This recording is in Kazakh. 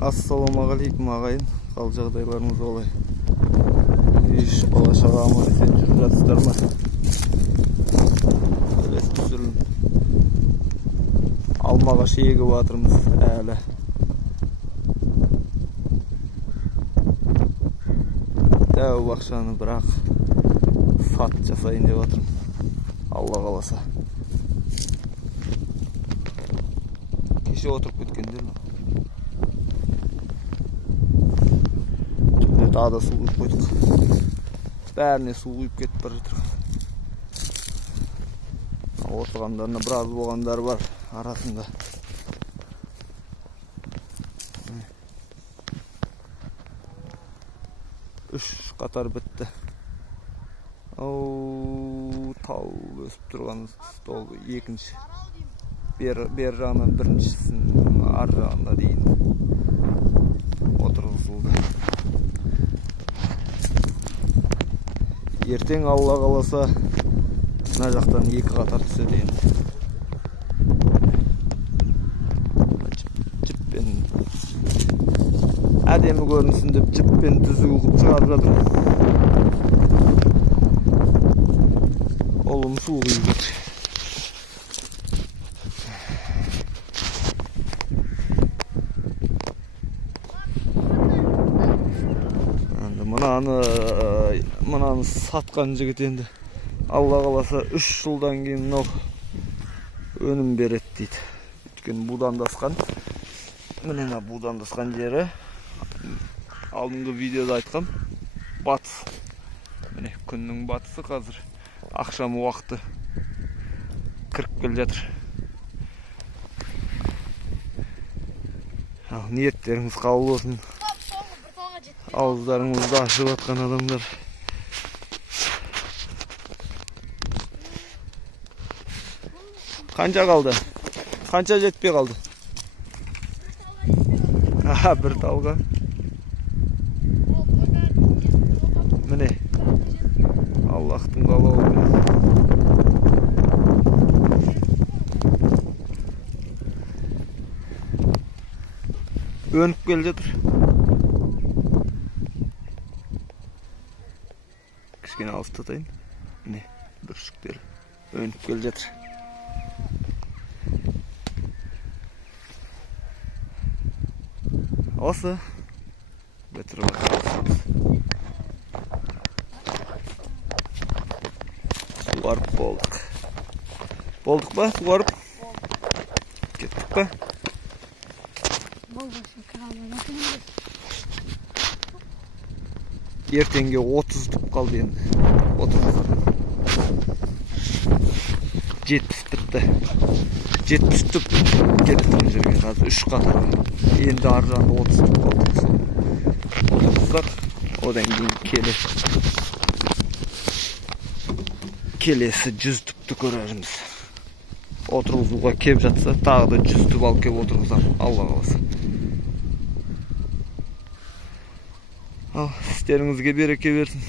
Ассалаумағалейкум ағайын, қал жағдайларыңыз олай. Еш бала шаға аман есен жүріп жатсыздар ма? Елес түсірілім. Алмаға егіп жатырмыз әлі. Дәу бақшаны бірақ сат жасайын деп жатырмын. Алла қаласа. Кеше отырып кеткендер ме? Daha da su uyup koyduk. Bәріне su uyup кетіп бара жатыр. Отырғандарына біраз болғандар бар арасында. Үш қатар бітті. Тау өсіп тұрған стол екінші. Бер жағынан біріншісін ар жағында дейін отырғызылды. Ертең Алла қаласа мына жақтан екі қатар түседі енді. Жіппен әдемі көрінсін деп жіппен түзу қылып шығарып жатыр. Олым су құйып жатыр. Мынаны сатқан жігіт енді Алла қаласа 3 жылдан кейін мынау өнім береді дейді. Өйткені будандасқан. Міне будандасқан жері алдыңғы видеода айтқам. Батыс. Міне күннің батысы қазір ақшам уақыты кіріп келе жатыр. Ниеттеріңіз қабыл болсын. Ауыздарыңызды ашып жатқан адамдар. Қанша қалды? Қанша жетпей қалды? Бір талға. Міне. Аллахтың қалауы. Өніп келе жатыр. Кішкене алыстатайын. Міне, бүршіктер өніп келе жатыр. Осы бітіріп жатырмыз. Суарып болдық. Болдық па? Суарып? Кеттік па? Ертеңге 30 түп қалды енді. 30. 70 бітті. 70 түп кеткен жерге қазір 3 қатар. Енді аржанды 30 түп қалды. Отырсақ, одан кейін келесі 100 түпті көрерміз. Отырғызуға кеп жатса, тағы да 100 түп алып кеп отырғызам. Алла қаласа. Істеріңізге береке берсін.